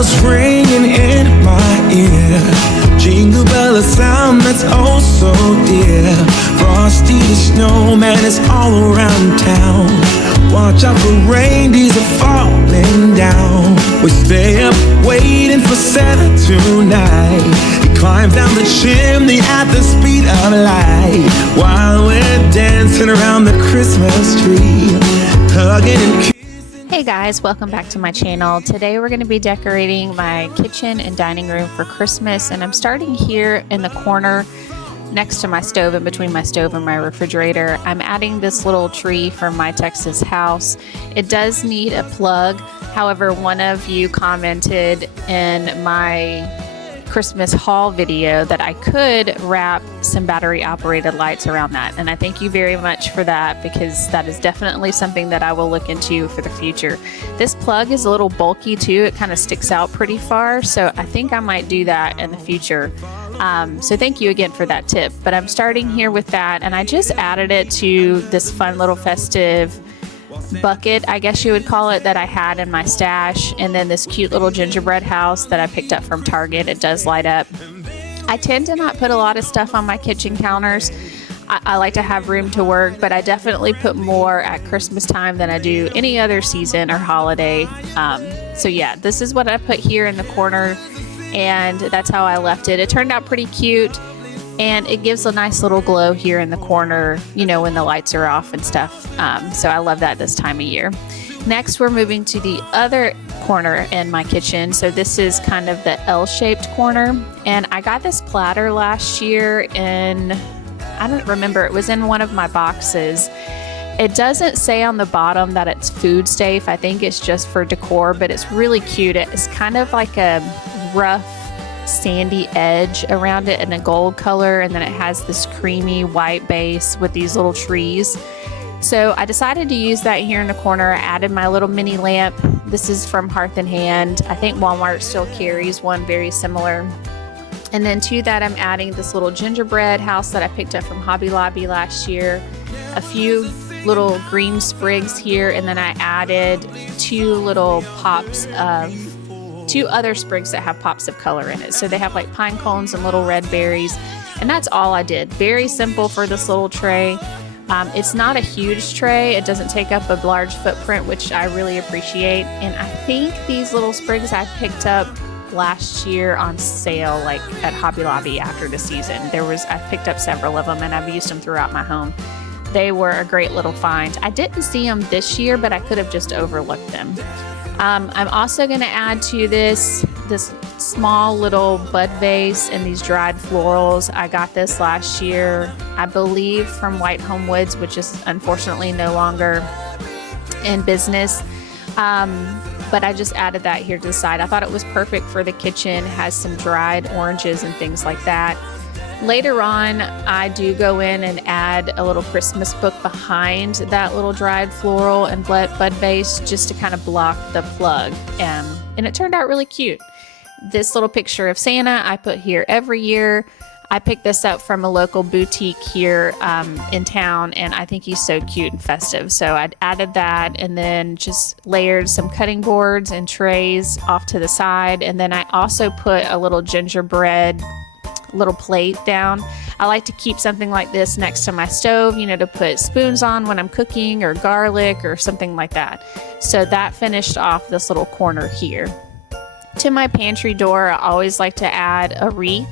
bells ringing in my ear. Jingle bell, a sound that's oh so dear. Frosty the snowman is all around town. Watch out for reindeers are falling down. We stay up waiting for Santa tonight. He climbs down the chimney at the speed of light, while we're dancing around the Christmas tree, hugging and kissing. Hey guys, welcome back to my channel. Today we're going to be decorating my kitchen and dining room for Christmas, and I'm starting here in the corner next to my stove, in between my stove and my refrigerator. I'm adding this little tree from my Texas house. It does need a plug. However, one of you commented in my Christmas haul video that I could wrap some battery operated lights around that, and I thank you very much for that, because that is definitely something that I will look into for the future. This plug is a little bulky too. It kind of sticks out pretty far, so I think I might do that in the future. So thank you again for that tip. But I'm starting here with that, and I just added it to this fun little festive bucket, I guess you would call it, that I had in my stash, and then this cute little gingerbread house that I picked up from Target. It does light up. I tend to not put a lot of stuff on my kitchen counters. I like to have room to work, but I definitely put more at Christmas time than I do any other season or holiday. So yeah, this is what I put here in the corner, and that's how I left it. It turned out pretty cute, and it gives a nice little glow here in the corner, you know, when the lights are off and stuff. So I love that this time of year. Next, we're moving to the other corner in my kitchen. So this is kind of the L-shaped corner, and I got this platter last year in, I don't remember, it was in one of my boxes. It doesn't say on the bottom that it's food safe. I think it's just for decor, but it's really cute. It's kind of like a rough sandy edge around it in a gold color, and then it has this creamy white base with these little trees. So I decided to use that here in the corner. I added my little mini lamp. This is from Hearth and Hand. I think Walmart still carries one very similar. And then to that, I'm adding this little gingerbread house that I picked up from Hobby Lobby last year. A few little green sprigs here, and then I added two other sprigs that have pops of color in it. So they have like pine cones and little red berries, and that's all I did. Very simple for this little tray. It's not a huge tray. It doesn't take up a large footprint, which I really appreciate. And I think these little sprigs I picked up last year on sale, like at Hobby Lobby after the season. I picked up several of them, and I've used them throughout my home. They were a great little find. I didn't see them this year, but I could have just overlooked them. I'm also going to add to this small little bud vase and these dried florals. I got this last year, I believe, from White Home Woods, which is unfortunately no longer in business. But I just added that here to the side. I thought it was perfect for the kitchen. It has some dried oranges and things like that. Later on, I do go in and add a little Christmas book behind that little dried floral and bud vase, just to kind of block the plug. And it turned out really cute. This little picture of Santa I put here every year. I picked this up from a local boutique here in town, and I think he's so cute and festive. So I added that, and then just layered some cutting boards and trays off to the side. And then I also put a little gingerbread little plate down. I like to keep something like this next to my stove, you know, to put spoons on when I'm cooking, or garlic or something like that. So that finished off this little corner here. To my pantry door, I always like to add a wreath.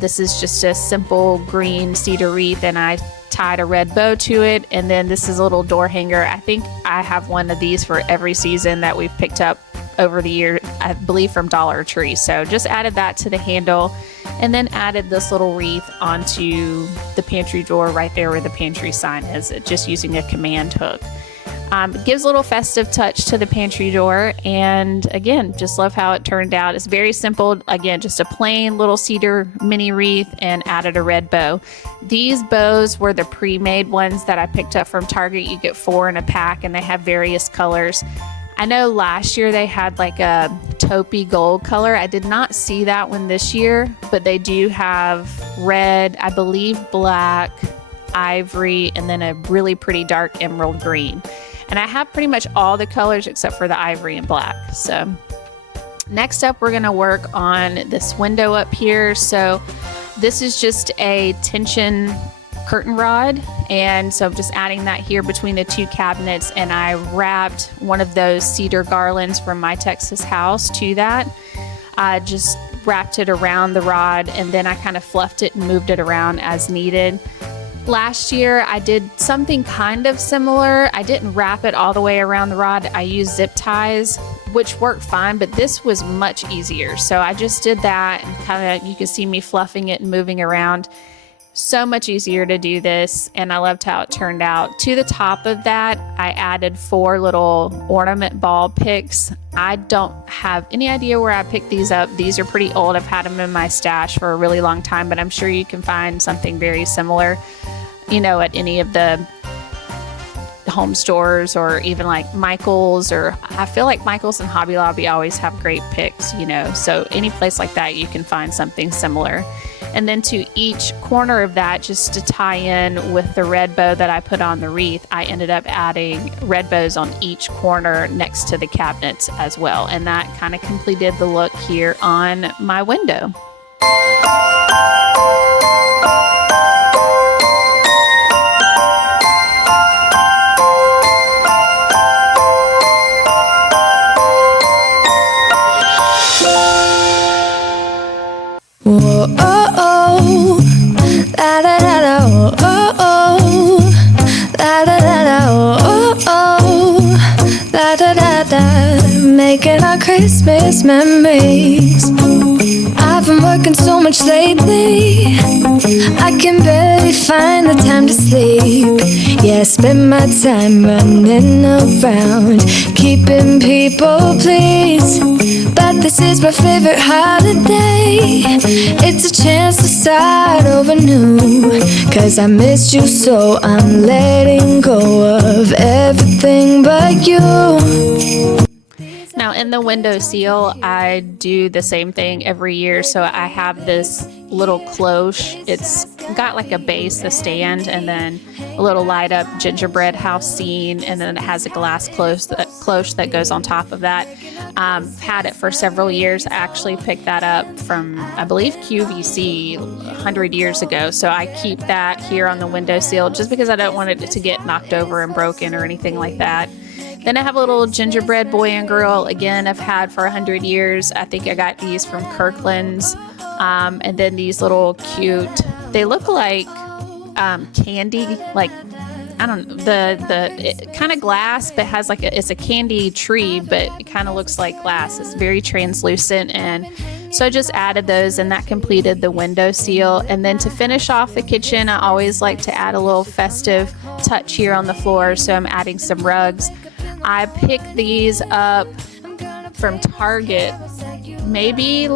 This is just a simple green cedar wreath, and I tied a red bow to it. And then this is a little door hanger. I think I have one of these for every season that we've picked up over the year, I believe from Dollar Tree. So just added that to the handle, and then added this little wreath onto the pantry door right there where the pantry sign is, just using a command hook. It gives a little festive touch to the pantry door, and again, just love how it turned out. It's very simple. Again, just a plain little cedar mini wreath, and added a red bow. These bows were the pre-made ones that I picked up from Target. You get 4 in a pack, and they have various colors. I know last year they had like a taupey gold color. I did not see that one this year, but they do have red, I believe black, ivory, and then a really pretty dark emerald green. And I have pretty much all the colors except for the ivory and black. So Next up, we're gonna work on this window up here. So this is just a tension curtain rod, and so I'm just adding that here between the two cabinets, and I wrapped one of those cedar garlands from my Texas house to that. I just wrapped it around the rod, and then I kind of fluffed it and moved it around as needed. Last year I did something kind of similar. I didn't wrap it all the way around the rod. I used zip ties, which worked fine, but this was much easier. So I just did that, and kind of, you can see me fluffing it and moving around. So much easier to do this, and I loved how it turned out. To the top of that, I added 4 little ornament ball picks. I don't have any idea where I picked these up. These are pretty old. I've had them in my stash for a really long time, but I'm sure you can find something very similar, you know, at any of the home stores, or even like Michael's, or I feel like Michael's and Hobby Lobby always have great picks, you know, so any place like that you can find something similar. And then to each corner of that, just to tie in with the red bow that I put on the wreath, I ended up adding red bows on each corner next to the cabinets as well, and that kind of completed the look here on my window. Whoa, oh, oh, la da da da, oh, oh, oh, la da da da, oh, oh, la da da da, making our Christmas memories. I've been working so much lately, I can barely find the time to sleep. Yeah, I spend my time running around, keeping people pleased. But this is my favorite holiday. It's a chance to start over new, 'cause I missed you, so I'm letting go of everything but you. Now in the window seal, I do the same thing every year. So I have this little cloche. It's got like a base, a stand, and then a little light up gingerbread house scene, and then it has a glass cloche that goes on top of that. Had it for several years. I actually picked that up from, I believe, QVC 100 years ago. So I keep that here on the window seal just because I don't want it to get knocked over and broken or anything like that. Then I have a little gingerbread boy and girl. Again, I've had for 100 years. I think I got these from Kirkland's. And then these little cute, they look like candy, like, I don't know, the kind of glass, but has like it's a candy tree, but it kind of looks like glass. It's very translucent. And so I just added those, and that completed the window seal. And then to finish off the kitchen, I always like to add a little festive touch here on the floor. So I'm adding some rugs. I picked these up from Target maybe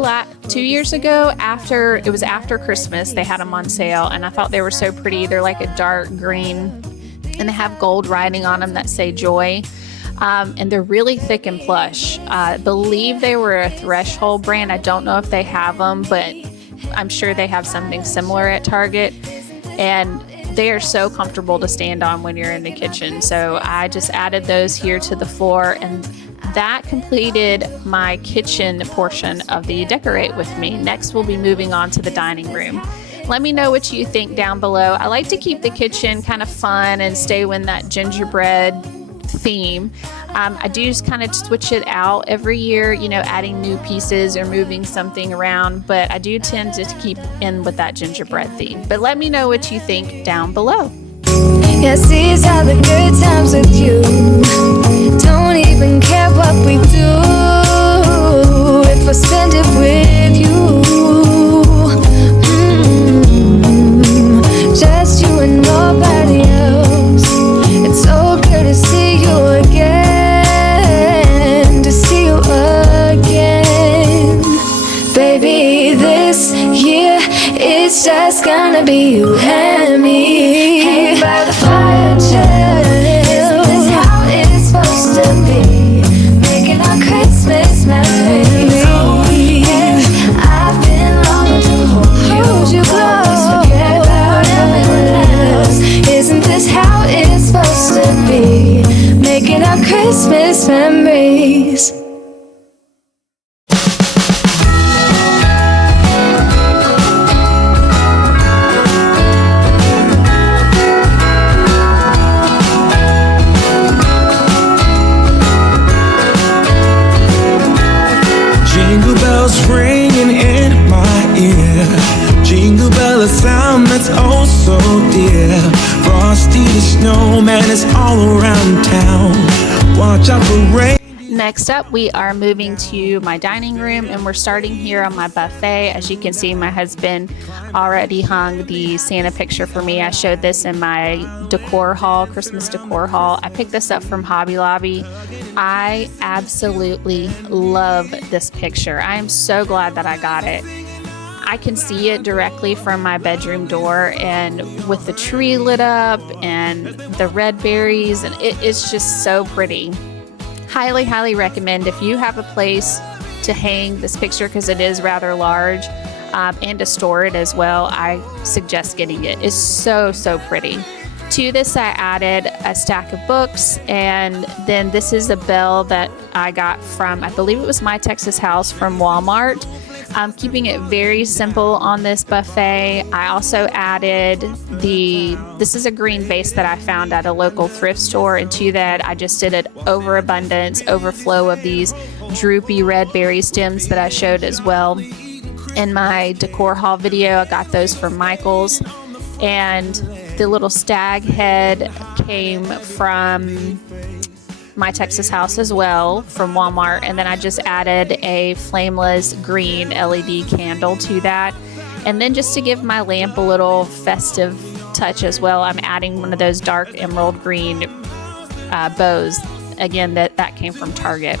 2 years ago. It was after Christmas. They had them on sale, and I thought they were so pretty. They're like a dark green, and they have gold writing on them that say joy. And they're really thick and plush. I believe they were a Threshold brand. I don't know if they have them, but I'm sure they have something similar at Target. And they are so comfortable to stand on when you're in the kitchen. So I just added those here to the floor, and that completed my kitchen portion of the Decorate With Me. Next, we'll be moving on to the dining room. Let me know what you think down below. I like to keep the kitchen kind of fun and stay in that gingerbread theme. I do just kind of switch it out every year, you know, adding new pieces or moving something around, but I do tend to keep in with that gingerbread theme. But let me know what you think down below. Yes, these are the good times with you. Don't even care what we do if I spend it with you. Just you and nobody else. It's so good to see you again, to see you again. Baby, this year it's just gonna be you and me. Hang by the fire, chill. Isn't this how it's supposed to be? Making our Christmas memories. Oh, yeah. I've been longing to hold you close. Forget about everyone else. Isn't this how it's supposed to be? Making our Christmas memories. bells ringing in my ear. Jingle bell, a sound that's oh so dear. Frosty the snowman is all around town. Watch out for rain. Next up, we are moving to my dining room, and we're starting here on my buffet. As you can see, my husband already hung the Santa picture for me. I showed this in my decor haul, Christmas decor haul. I picked this up from Hobby Lobby. I absolutely love this picture. I am so glad that I got it. I can see it directly from my bedroom door, and with the tree lit up and the red berries, and it's just so pretty. Highly, highly recommend if you have a place to hang this picture, because it is rather large, and to store it as well. I suggest getting it. It's so, so pretty. To this, I added a stack of books, and then this is a bell that I got from, I believe it was My Texas House from Walmart. I'm keeping it very simple on this buffet. I also added this is a green vase that I found at a local thrift store, and to that I just did an overflow of these droopy red berry stems that I showed as well in my decor haul video. I got those from Michael's, and the little stag head came from My Texas House as well from Walmart, and then I just added a flameless green LED candle to that. And then just to give my lamp a little festive touch as well, I'm adding one of those dark emerald green bows. Again, that came from Target.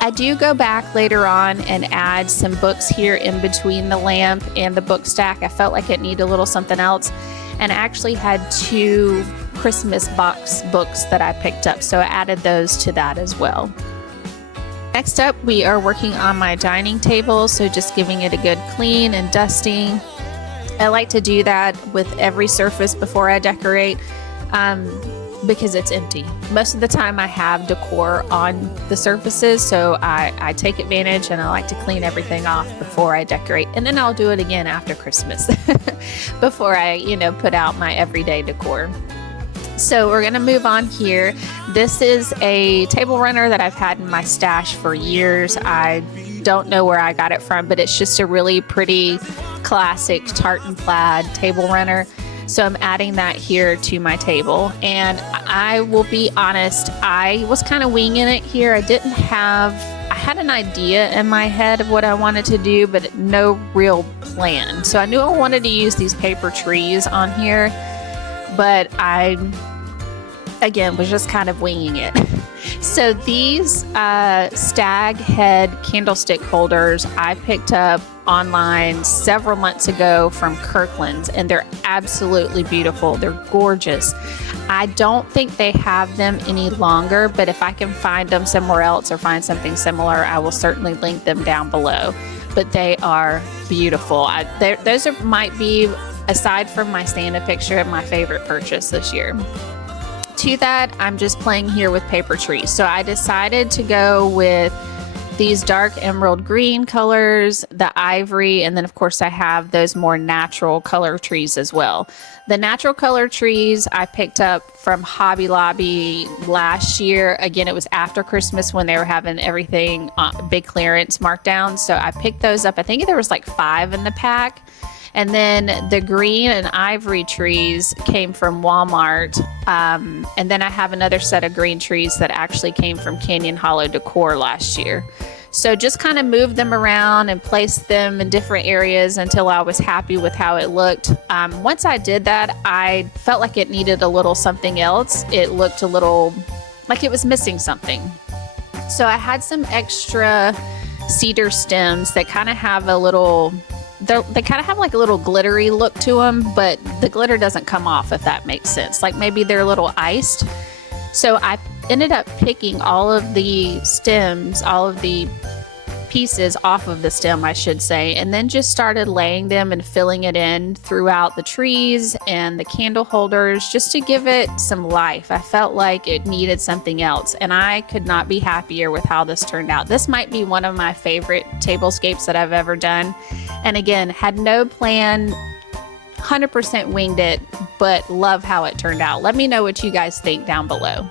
I do go back later on and add some books here in between the lamp and the book stack. I felt like it needed a little something else, and I actually had 2 Christmas box books that I picked up, so I added those to that as well. Next up, we are working on my dining table, so just giving it a good clean and dusting. I like to do that with every surface before I decorate, because it's empty. Most of the time I have decor on the surfaces, so I take advantage and I like to clean everything off before I decorate, and then I'll do it again after Christmas before I, put out my everyday decor. So we're gonna move on here. This is a table runner that I've had in my stash for years. I don't know where I got it from, but it's just a really pretty classic tartan plaid table runner. So I'm adding that here to my table. And I will be honest, I was kind of winging it here. I had an idea in my head of what I wanted to do, but no real plan. So I knew I wanted to use these paper trees on here, but I, again, was just kind of winging it. So these stag head candlestick holders I picked up online several months ago from Kirkland's, and they're absolutely beautiful. They're gorgeous. I don't think they have them any longer, but if I can find them somewhere else or find something similar, I will certainly link them down below. But they are beautiful. Those might be, aside from my Santa picture, my favorite purchase this year. To that, I'm just playing here with paper trees. So I decided to go with these dark emerald green colors, the ivory, and then of course I have those more natural color trees as well. The natural color trees I picked up from Hobby Lobby last year. Again, it was after Christmas when they were having everything big clearance markdown. So I picked those up. I think there was like 5 in the pack. And then the green and ivory trees came from Walmart. And then I have another set of green trees that actually came from Canyon Hollow Decor last year. So just kind of moved them around and placed them in different areas until I was happy with how it looked. Once I did that, I felt like it needed a little something else. It looked a little like it was missing something. So I had some extra cedar stems that kind of have a little... They kind of have like a little glittery look to them, but the glitter doesn't come off, if that makes sense. Like maybe they're a little iced. So I ended up picking all of the stems, all of the pieces off of the stem, I should say, and then just started laying them and filling it in throughout the trees and the candle holders just to give it some life. I felt like it needed something else, and I could not be happier with how this turned out. This might be one of my favorite tablescapes that I've ever done. And again, had no plan, 100% winged it, but love how it turned out. Let me know what you guys think down below.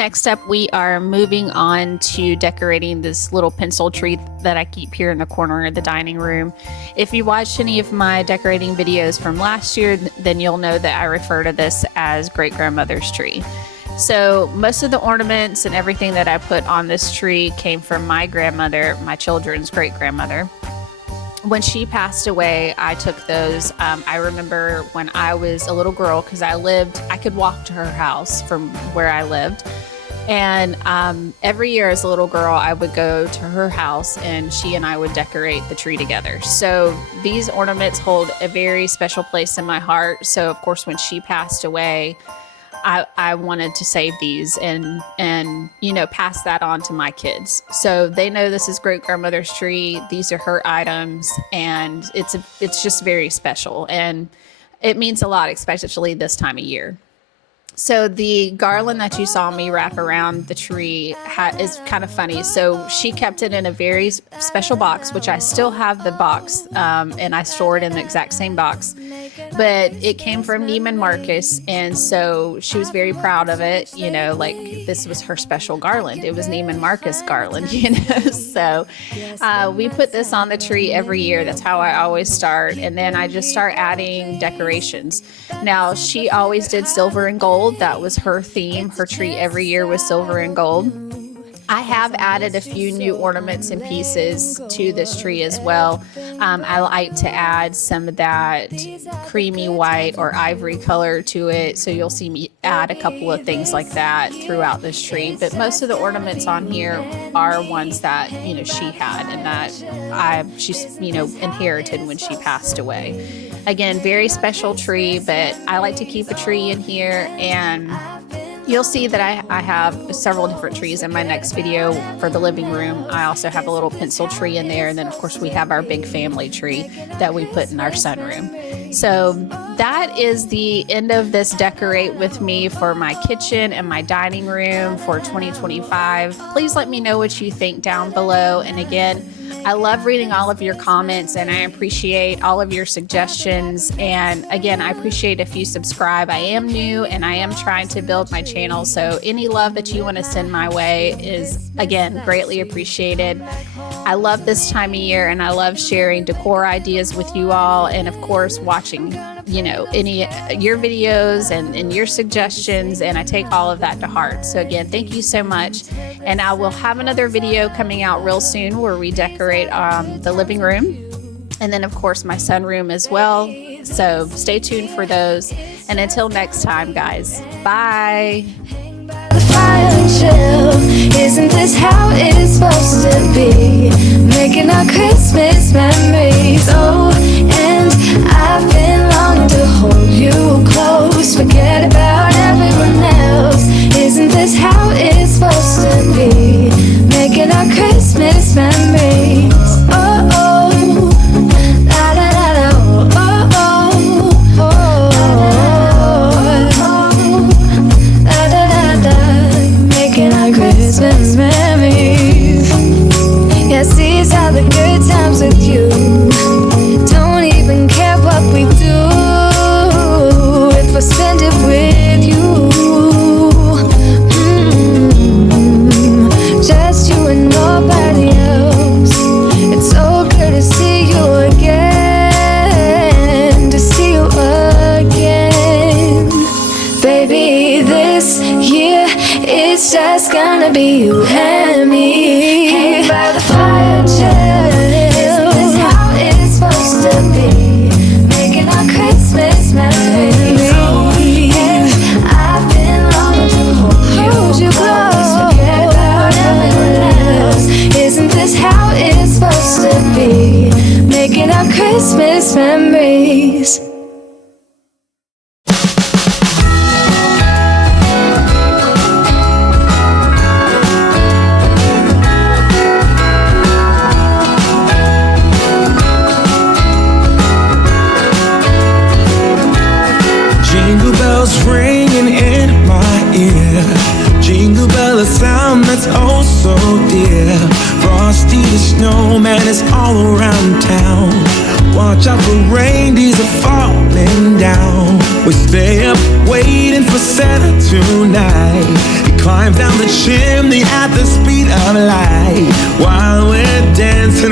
Next up, we are moving on to decorating this little pencil tree that I keep here in the corner of the dining room. If you watched any of my decorating videos from last year, then you'll know that I refer to this as great-grandmother's tree. So most of the ornaments and everything that I put on this tree came from my grandmother, my children's great-grandmother. When she passed away, I took those. I remember when I was a little girl, because I could walk to her house from where I lived. And every year as a little girl, I would go to her house and she and I would decorate the tree together. So these ornaments hold a very special place in my heart. So of course, when she passed away, I wanted to save these and pass that on to my kids. So they know this is great-grandmother's tree. These are her items, and it's just very special. And it means a lot, especially this time of year. So the garland that you saw me wrap around the tree is kind of funny. So she kept it in a very special box, which I still have the box, and I store it in the exact same box. But it came from Neiman Marcus, and so she was very proud of it. Like this was her special garland. It was Neiman Marcus garland, So we put this on the tree every year. That's how I always start. And then I just start adding decorations. Now, she always did silver and gold. That was her theme. Her tree every year was silver and gold. I have added a few new ornaments and pieces to this tree as well. I like to add some of that creamy white or ivory color to it. So you'll see me add a couple of things like that throughout this tree. But most of the ornaments on here are ones that, she had and that she's inherited when she passed away. Again, very special tree, but I like to keep a tree in here, and you'll see that I have several different trees in my next video for the living room. I also have a little pencil tree in there. And then, of course, we have our big family tree that we put in our sunroom. So that is the end of this Decorate With Me for my kitchen and my dining room for 2025. Please let me know what you think down below. And again, I love reading all of your comments, and I appreciate all of your suggestions. And again, I appreciate if you subscribe. I am new and I am trying to build my channel. So any love that you want to send my way is, again, greatly appreciated. I love this time of year, and I love sharing decor ideas with you all. And of course, watching, any your videos and your suggestions. And I take all of that to heart. So again, thank you so much. And I will have another video coming out real soon where we decorate the living room, and then of course my sunroom as well. So stay tuned for those, and until next time, guys, bye. The fire and chill. Isn't this how it's supposed to be? Making our Christmas memories. Oh, and I've been longing to hold you close. Forget about everyone else. Isn't this how it's supposed to be? Making our Christmas memories. Oh, oh, la da da da, oh, oh, oh, oh, la da da da. Making our Christmas memories. Yes, these are the good times with you. Don't even care what we do if I spend it with you. Just you and nobody else. It's so good to see you again, to see you again. Baby, this year it's just gonna be you and me. Hanging by the fire, chill. Isn't this how it's supposed to be? Making our Christmas memories. Yeah, I've been longing to hold you close. Forget about everyone else. Isn't this how it's supposed to be? Making our Christmas memories. Jingle bells ringing in my ear. Jingle bell, a sound that's oh so dear. Frosty the snowman is all around town. Watch out for reindeers are falling down. We stay up waiting for Santa tonight. He climbs down the chimney at the speed of light while we're dancing.